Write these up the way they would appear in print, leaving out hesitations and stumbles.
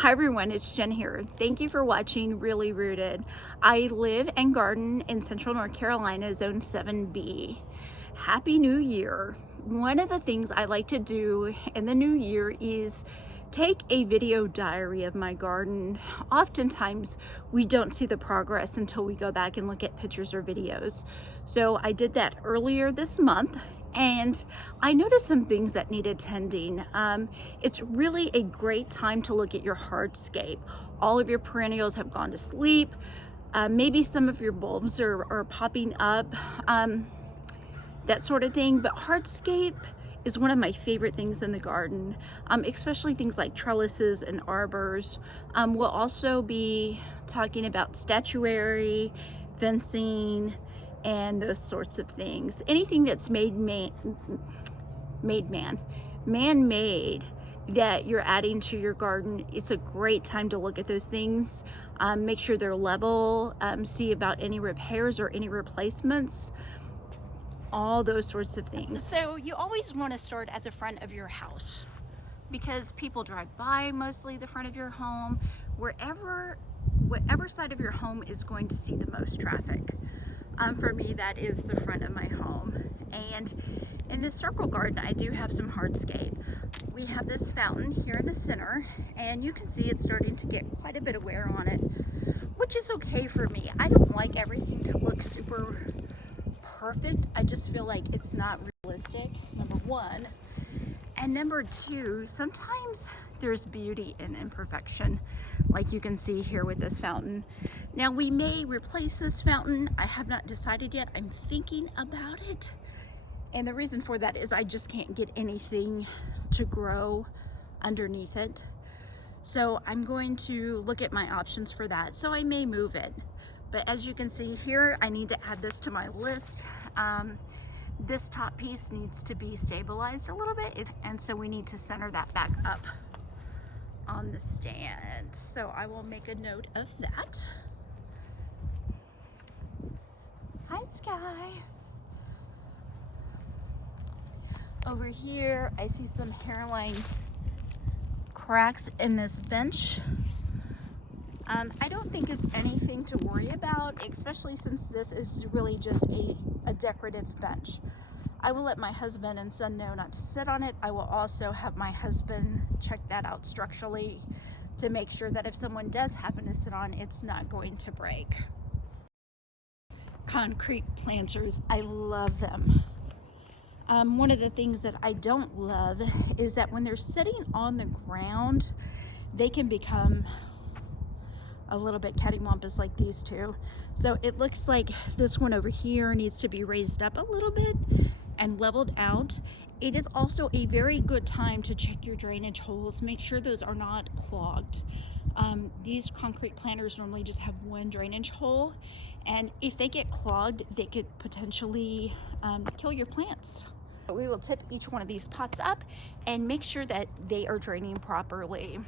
Hi everyone, it's Jen here. Thank you for watching Really Rooted. I live and garden in Central North Carolina, Zone 7B. Happy New Year. One of the things I like to do in the new year is take a video diary of my garden. Oftentimes we don't see the progress until we go back and look at pictures or videos. So I did that earlier this month, and I noticed some things that needed tending. It's really a great time to look at your hardscape. All of your perennials have gone to sleep. Maybe some of your bulbs are popping up, that sort of thing. But hardscape is one of my favorite things in the garden, especially things like trellises and arbors. We'll also be talking about statuary, fencing, and those sorts of things. Anything that's man-made that you're adding to your garden, it's a great time to look at those things. Make sure they're level, see about any repairs or any replacements, all those sorts of things. So you always want to start at the front of your house because people drive by mostly the front of your home, whatever side of your home is going to see the most traffic. For me, that is the front of my home. And in this circle garden, I do have some hardscape. We have this fountain here in the center, and you can see it's starting to get quite a bit of wear on it, which is okay for me. I don't like everything to look super perfect. I just feel like it's not realistic, number one. And number two, sometimes there's beauty in imperfection, like you can see here with this fountain. Now we may replace this fountain. I have not decided yet. I'm thinking about it. And the reason for that is I just can't get anything to grow underneath it. So I'm going to look at my options for that. So I may move it. But as you can see here, I need to add this to my list. This top piece needs to be stabilized a little bit, and so we need to center that back up on the stand. So I will make a note of that. Hi, Sky. Over here, I see some hairline cracks in this bench. I don't think it's anything to worry about, especially since this is really just a decorative bench. I will let my husband and son know not to sit on it. I will also have my husband check that out structurally to make sure that if someone does happen to sit on, it's not going to break. Concrete planters, I love them. One of the things that I don't love is that when they're sitting on the ground, they can become a little bit cattywampus like these two. So it looks like this one over here needs to be raised up a little bit and leveled out. It is also a very good time to check your drainage holes. Make sure those are not clogged. These concrete planters normally just have one drainage hole, and if they get clogged, they could potentially kill your plants. We will tip each one of these pots up and make sure that they are draining properly.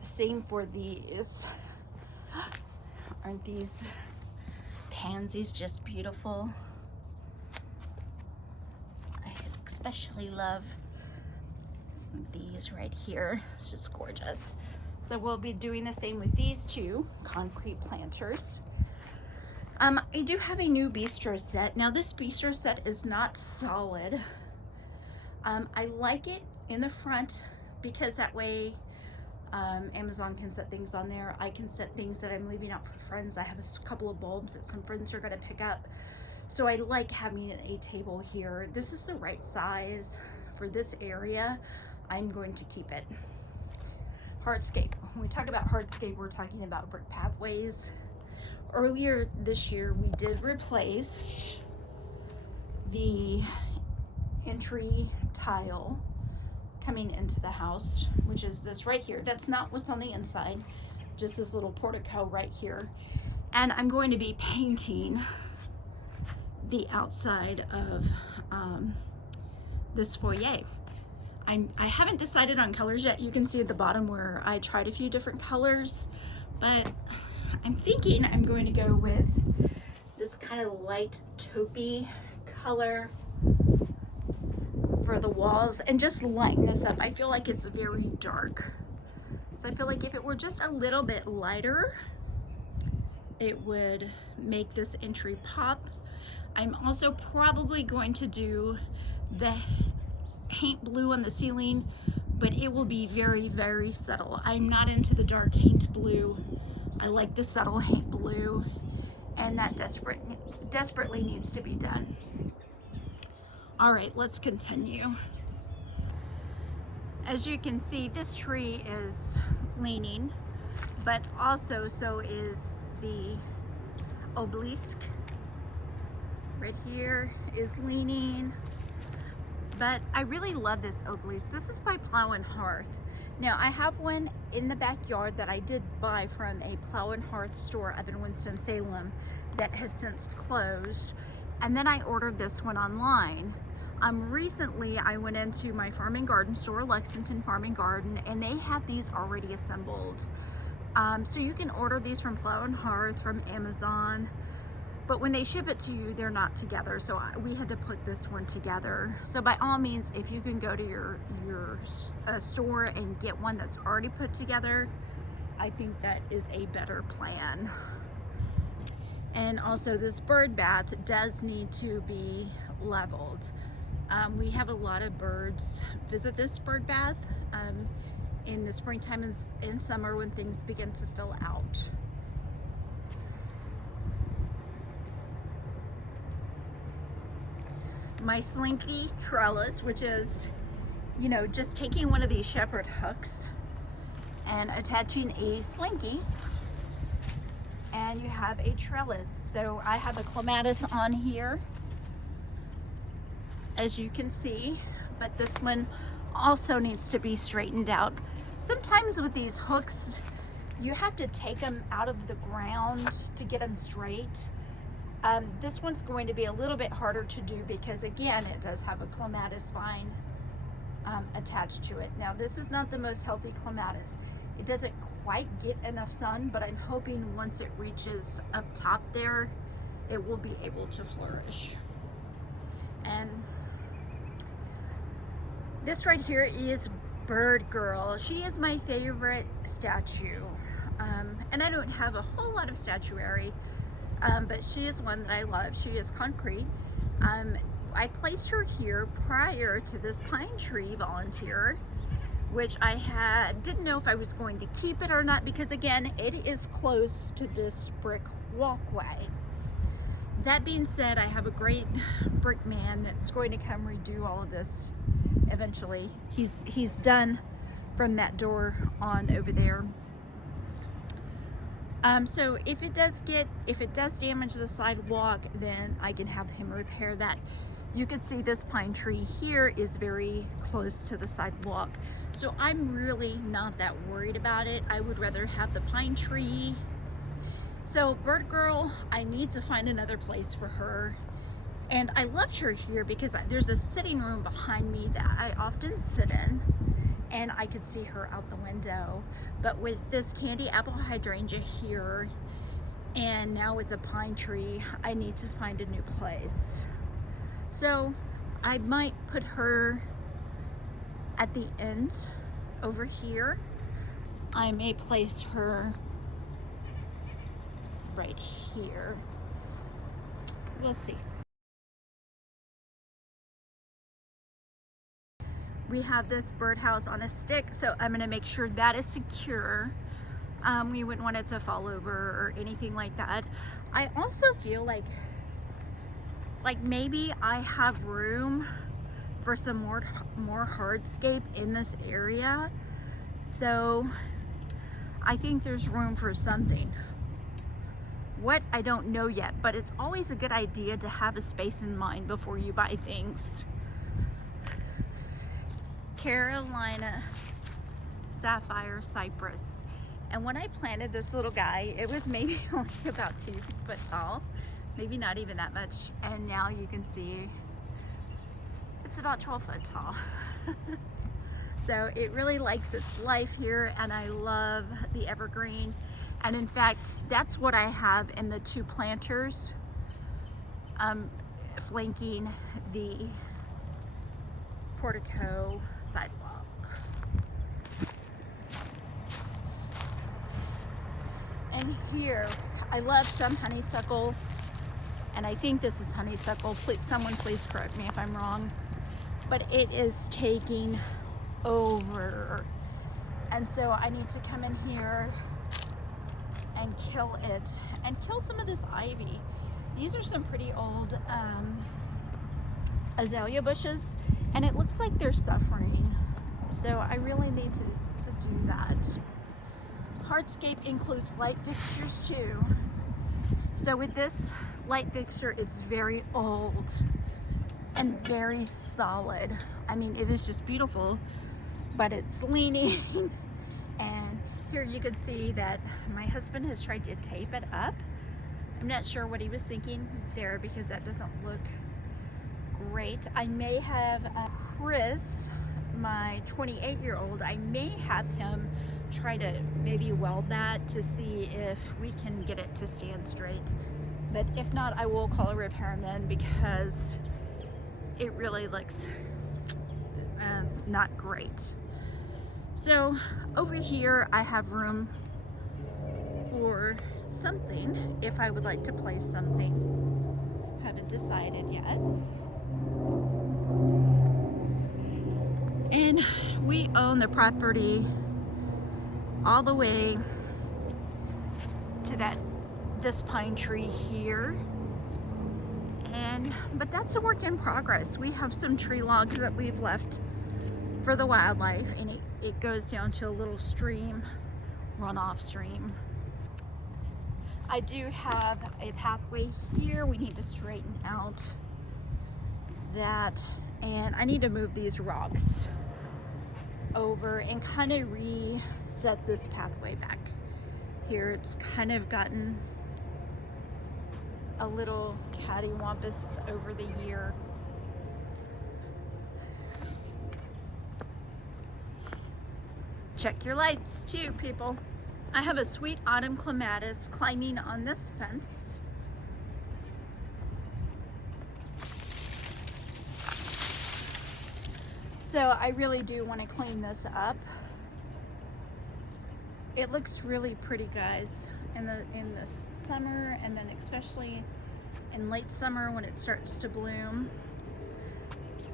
Same for these. Aren't these pansies just beautiful? I especially love these right here. It's just gorgeous. So we'll be doing the same with these two concrete planters. I do have a new bistro set. Now this bistro set is not solid. I like it in the front because that way Amazon can set things on there. I can set things that I'm leaving out for friends. I have a couple of bulbs that some friends are going to pick up. So I like having a table here. This is the right size for this area. I'm going to keep it. Hardscape. When we talk about hardscape, we're talking about brick pathways. Earlier this year, we did replace the entry tile coming into the house, which is this right here. That's not what's on the inside, just this little portico right here. And I'm going to be painting the outside of this foyer. I haven't decided on colors yet. You can see at the bottom where I tried a few different colors, but I'm thinking I'm going to go with this kind of light taupey color over the walls and just lighten this up. I feel like it's very dark. So I feel like if it were just a little bit lighter, it would make this entry pop. I'm also probably going to do the paint blue on the ceiling, but it will be very, very subtle. I'm not into the dark paint blue. I like the subtle paint blue, and that desperately needs to be done. All right, let's continue. As you can see, this tree is leaning, but also so is the obelisk. Right here is leaning. But I really love this obelisk. This is by Plow and Hearth. Now I have one in the backyard that I did buy from a Plow and Hearth store up in Winston-Salem that has since closed. And then I ordered this one online. Recently I went into my farm and garden store, Lexington Farm and Garden, and they have these already assembled. So you can order these from Plow and Hearth, from Amazon. But when they ship it to you, they're not together. So we had to put this one together. So by all means, if you can go to your store and get one that's already put together, I think that is a better plan. And also this bird bath does need to be leveled. We have a lot of birds visit this bird bath in the springtime and in summer when things begin to fill out. My slinky trellis, which is, you know, just taking one of these shepherd hooks and attaching a slinky, and you have a trellis. So I have a clematis on here, as you can see, but this one also needs to be straightened out. Sometimes with these hooks, you have to take them out of the ground to get them straight. This one's going to be a little bit harder to do because, again, it does have a clematis vine attached to it. Now, this is not the most healthy clematis. It doesn't quite get enough sun, but I'm hoping once it reaches up top there, it will be able to flourish. And this right here is Bird Girl. She is my favorite statue. And I don't have a whole lot of statuary, but she is one that I love. She is concrete. I placed her here prior to this pine tree volunteer, which I didn't know if I was going to keep it or not, because again, it is close to this brick walkway. That being said, I have a great brick man that's going to come redo all of this eventually. He's done from that door on over there. So if it does damage the sidewalk, then I can have him repair that. You can see this pine tree here is very close to the sidewalk, so I'm really not that worried about it. I would rather have the pine tree. So Bird Girl, I need to find another place for her. And I loved her here because there's a sitting room behind me that I often sit in, and I could see her out the window. But with this candy apple hydrangea here, and now with the pine tree, I need to find a new place. So I might put her at the end over here. I may place her right here. We'll see. We have this birdhouse on a stick, so I'm gonna make sure that is secure. We wouldn't want it to fall over or anything like that. I also feel like maybe I have room for some more hardscape in this area. So I think there's room for something. What, I don't know yet, but it's always a good idea to have a space in mind before you buy things. Carolina Sapphire Cypress. And when I planted this little guy, it was maybe only about 2 foot tall, maybe not even that much. And now you can see it's about 12 foot tall. So it really likes its life here, and I love the evergreen. And in fact, that's what I have in the 2 planters flanking the portico sidewalk. And here, I love some honeysuckle, and I think this is honeysuckle. Please, someone please correct me if I'm wrong, but it is taking over. And so I need to come in here and kill it and kill some of this ivy. These are some pretty old azalea bushes, and it looks like they're suffering. So I really need to do that. Hardscape includes light fixtures too. So with this light fixture, it's very old and very solid. I mean, it is just beautiful, but it's leaning. And here you can see that my husband has tried to tape it up. I'm not sure what he was thinking there, because that doesn't look great. I may have Chris, my 28-year-old, I may have him try to maybe weld that to see if we can get it to stand straight. But if not, I will call a repairman, because it really looks not great. So over here I have room for something if I would like to place something. Haven't decided yet. And we own the property all the way to this pine tree here. But that's a work in progress. We have some tree logs that we've left for the wildlife, and it goes down to a little stream, runoff stream. I do have a pathway here. We need to straighten out that, and I need to move these rocks over and kind of reset this pathway back here. It's kind of gotten a little cattywampus over the year. Check your lights too, people. I have a sweet autumn clematis climbing on this fence. So I really do want to clean this up. It looks really pretty, guys, in the summer, and then especially in late summer when it starts to bloom.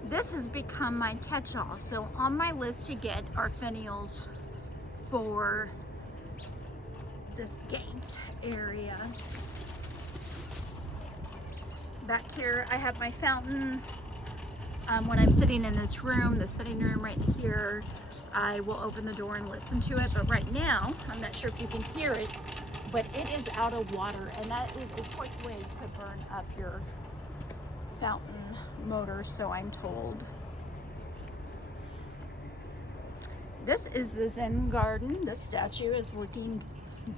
This has become my catch-all. So on my list to get are fennials for this gate area. Back here I have my fountain. When I'm sitting in this room, the sitting room right here, I will open the door and listen to it. But right now, I'm not sure if you can hear it, but it is out of water, and that is a quick way to burn up your fountain motor, so I'm told. This is the Zen garden. The statue is looking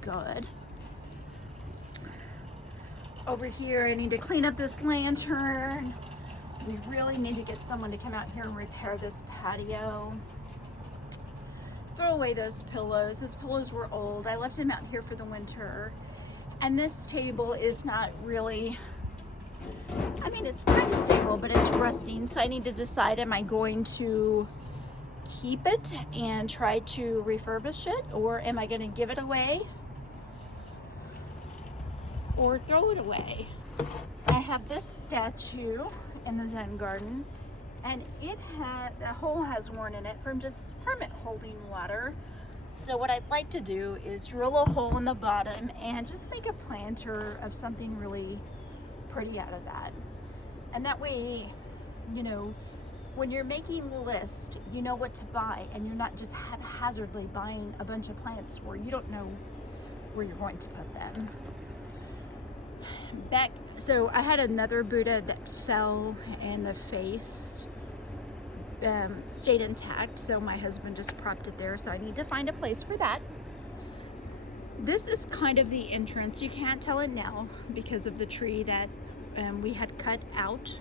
good. Over here, I need to clean up this lantern. We really need to get someone to come out here and repair this patio. Throw away those pillows. Those pillows were old. I left them out here for the winter. And this table is not really, I mean, it's kind of stable, but it's rusting. So I need to decide, am I going to keep it and try to refurbish it, or am I going to give it away or throw it away? I have this statue in the Zen garden, and the hole has worn in it from it holding water. So what I'd like to do is drill a hole in the bottom and just make a planter of something really pretty out of that. And that way, you know, when you're making a list, you know what to buy, and you're not just haphazardly buying a bunch of plants where you don't know where you're going to put them. So I had another Buddha that fell, and the face stayed intact, so my husband just propped it there, so I need to find a place for that. This is kind of the entrance. You can't tell it now because of the tree that we had cut out,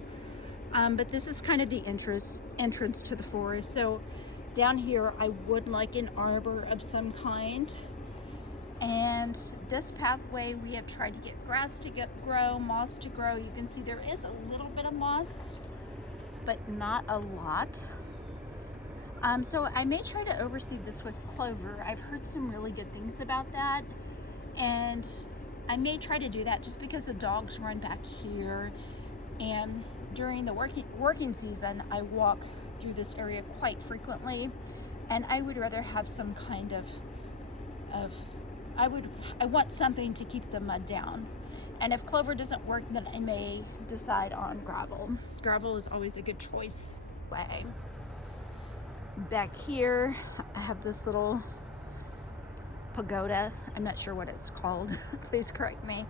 but this is kind of the entrance to the forest. So down here I would like an arbor of some kind. And this pathway, we have tried to get grass to grow, moss to grow. You can see there is a little bit of moss, but not a lot. So I may try to overseed this with clover. I've heard some really good things about that, and I may try to do that just because the dogs run back here, and during the working season I walk through this area quite frequently, and I would rather have some kind of I want something to keep the mud down. And if clover doesn't work, then I may decide on gravel. Gravel is always a good choice way. Back here, I have this little pagoda. I'm not sure what it's called. Please correct me.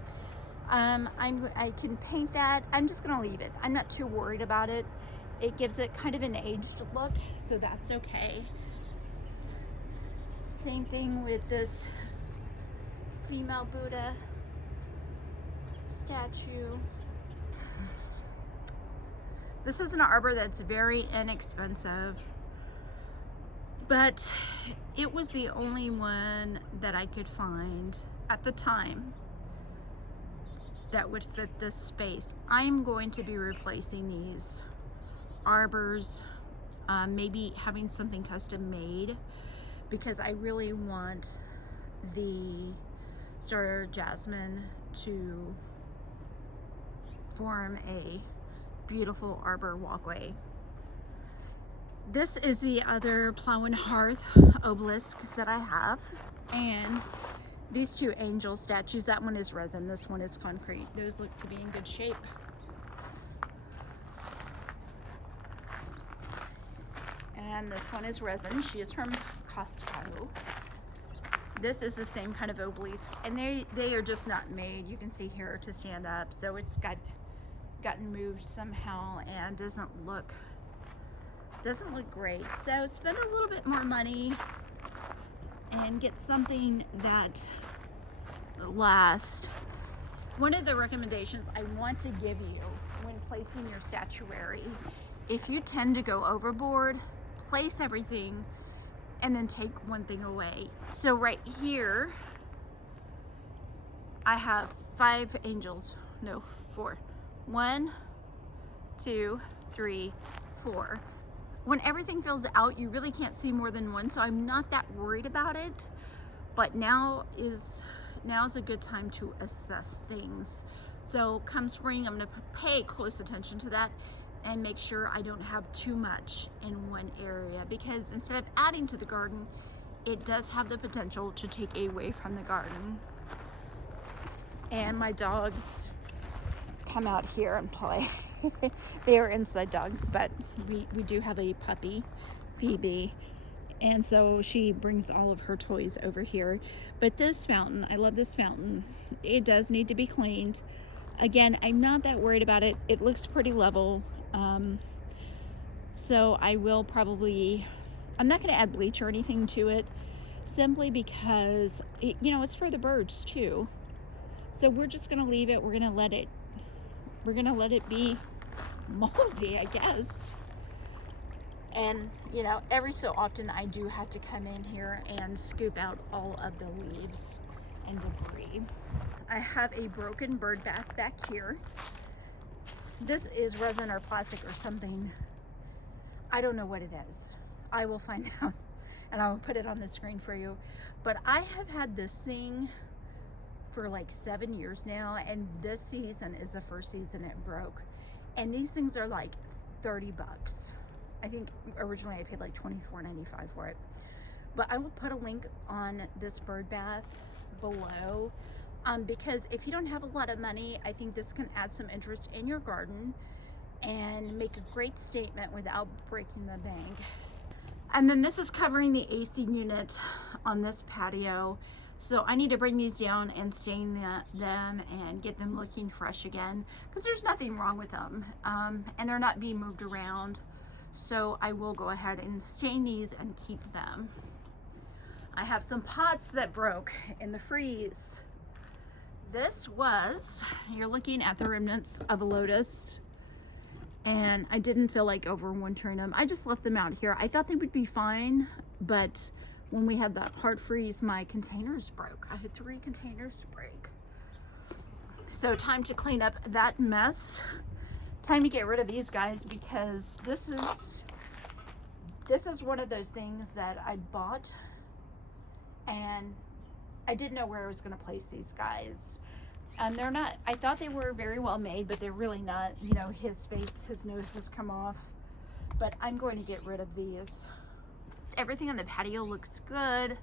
I can paint that. I'm just gonna leave it. I'm not too worried about it. It gives it kind of an aged look, so that's okay. Same thing with this female Buddha statue. This is an arbor that's very inexpensive, but it was the only one that I could find at the time that would fit this space. I'm going to be replacing these arbors, maybe having something custom made, because I really want the starter jasmine to form a beautiful arbor walkway. This is the other Plow and Hearth obelisk that I have, and these two angel statues, that one is resin, this one is concrete. Those look to be in good shape. And this one is resin. She is from Costco. This is the same kind of obelisk, and they are just not made, you can see here, to stand up. So it's gotten moved somehow and doesn't look great. So spend a little bit more money and get something that lasts. One of the recommendations I want to give you when placing your statuary, if you tend to go overboard, place everything and then take one thing away. So right here, I have 5 angels, no, 4. 1, 2, 3, 4. When everything fills out, you really can't see more than one, so I'm not that worried about it. But now's a good time to assess things. So come spring, I'm gonna pay close attention to that and make sure I don't have too much in one area, because instead of adding to the garden, it does have the potential to take away from the garden. And my dogs come out here and play. They are inside dogs, but we do have a puppy, Phoebe, and so she brings all of her toys over here. But this fountain, I love this fountain. It does need to be cleaned. Again, I'm not that worried about it. It looks pretty level. So I will probably, I'm not going to add bleach or anything to it, simply because it's for the birds too. So we're just going to leave it. We're going to let it be moldy, I guess. And every so often I do have to come in here and scoop out all of the leaves and debris. I have a broken bird bath back here. This is resin or plastic or something. I don't know what it is. I will find out and I will put it on the screen for you. But I have had this thing for like 7 years now, and this season is the first season it broke. And these things are like 30 bucks. I think originally I paid like $24.95 for it. But I will put a link on this bird bath below, because if you don't have a lot of money, I think this can add some interest in your garden and make a great statement without breaking the bank. And then this is covering the AC unit on this patio. So I need to bring these down and stain them and get them looking fresh again, because there's nothing wrong with them, and they're not being moved around. So I will go ahead and stain these and keep them. I have some pots that broke in the freeze. This was, you're looking at the remnants of a lotus, and I didn't feel like overwintering them. I just left them out here. I thought they would be fine, but when we had that hard freeze, my containers broke. I had 3 containers to break. So time to clean up that mess. Time to get rid of these guys, because this is This is one of those things that I bought and I didn't know where I was going to place these guys. They're not, I thought they were very well made, but they're really not. You know, his nose has come off, but I'm going to get rid of these. Everything on the patio looks good.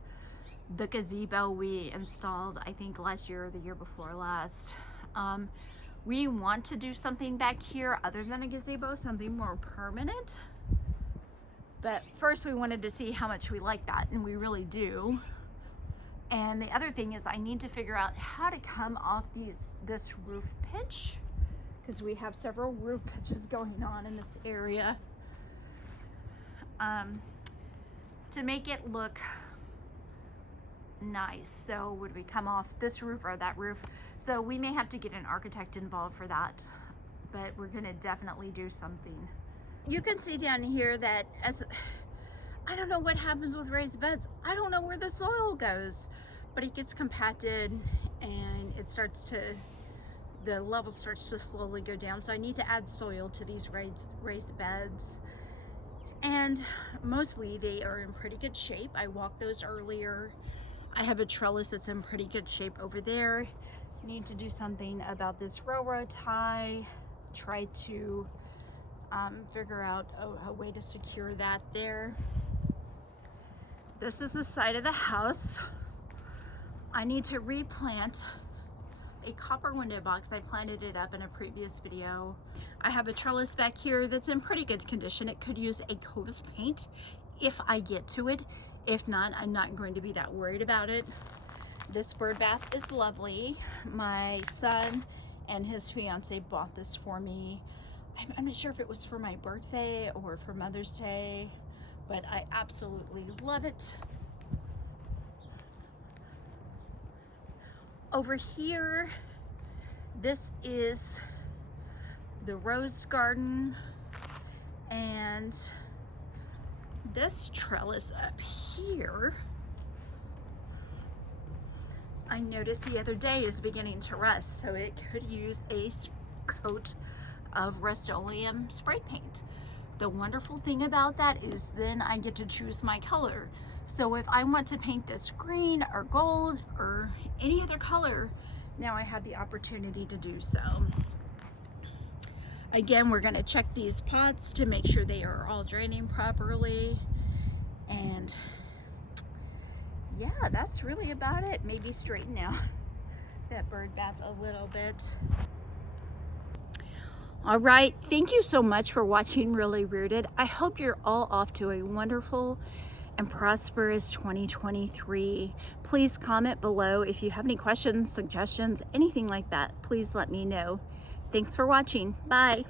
The gazebo we installed, I think last year or the year before last. We want to do something back here other than a gazebo, something more permanent. But first we wanted to see how much we like that, and we really do. And the other thing is I need to figure out how to come off this roof pitch, because we have several roof pitches going on in this area, to make it look nice. So would we come off this roof or that roof? So we may have to get an architect involved for that, but we're gonna definitely do something. You can see down here that I don't know what happens with raised beds. I don't know where the soil goes, but it gets compacted and the level starts to slowly go down. So I need to add soil to these raised beds. And mostly they are in pretty good shape. I walked those earlier. I have a trellis that's in pretty good shape over there. I need to do something about this railroad tie. Try to figure out a way to secure that there. This is the side of the house. I need to replant a copper window box. I planted it up in a previous video. I have a trellis back here that's in pretty good condition. It could use a coat of paint if I get to it. If not, I'm not going to be that worried about it. This bird bath is lovely. My son and his fiance bought this for me. I'm not sure if it was for my birthday or for Mother's Day, but I absolutely love it. Over here, this is the rose garden, and this trellis up here, I noticed the other day is beginning to rust, so it could use a coat of Rust-Oleum spray paint. The wonderful thing about that is then I get to choose my color. So if I want to paint this green or gold or any other color, now I have the opportunity to do so. Again, we're going to check these pots to make sure they are all draining properly. And yeah, that's really about it. Maybe straighten out that bird bath a little bit. All right, thank you so much for watching Really Rooted. I hope you're all off to a wonderful and prosperous 2023. Please comment below if you have any questions, suggestions, anything like that. Please let me know. Thanks for watching. Bye.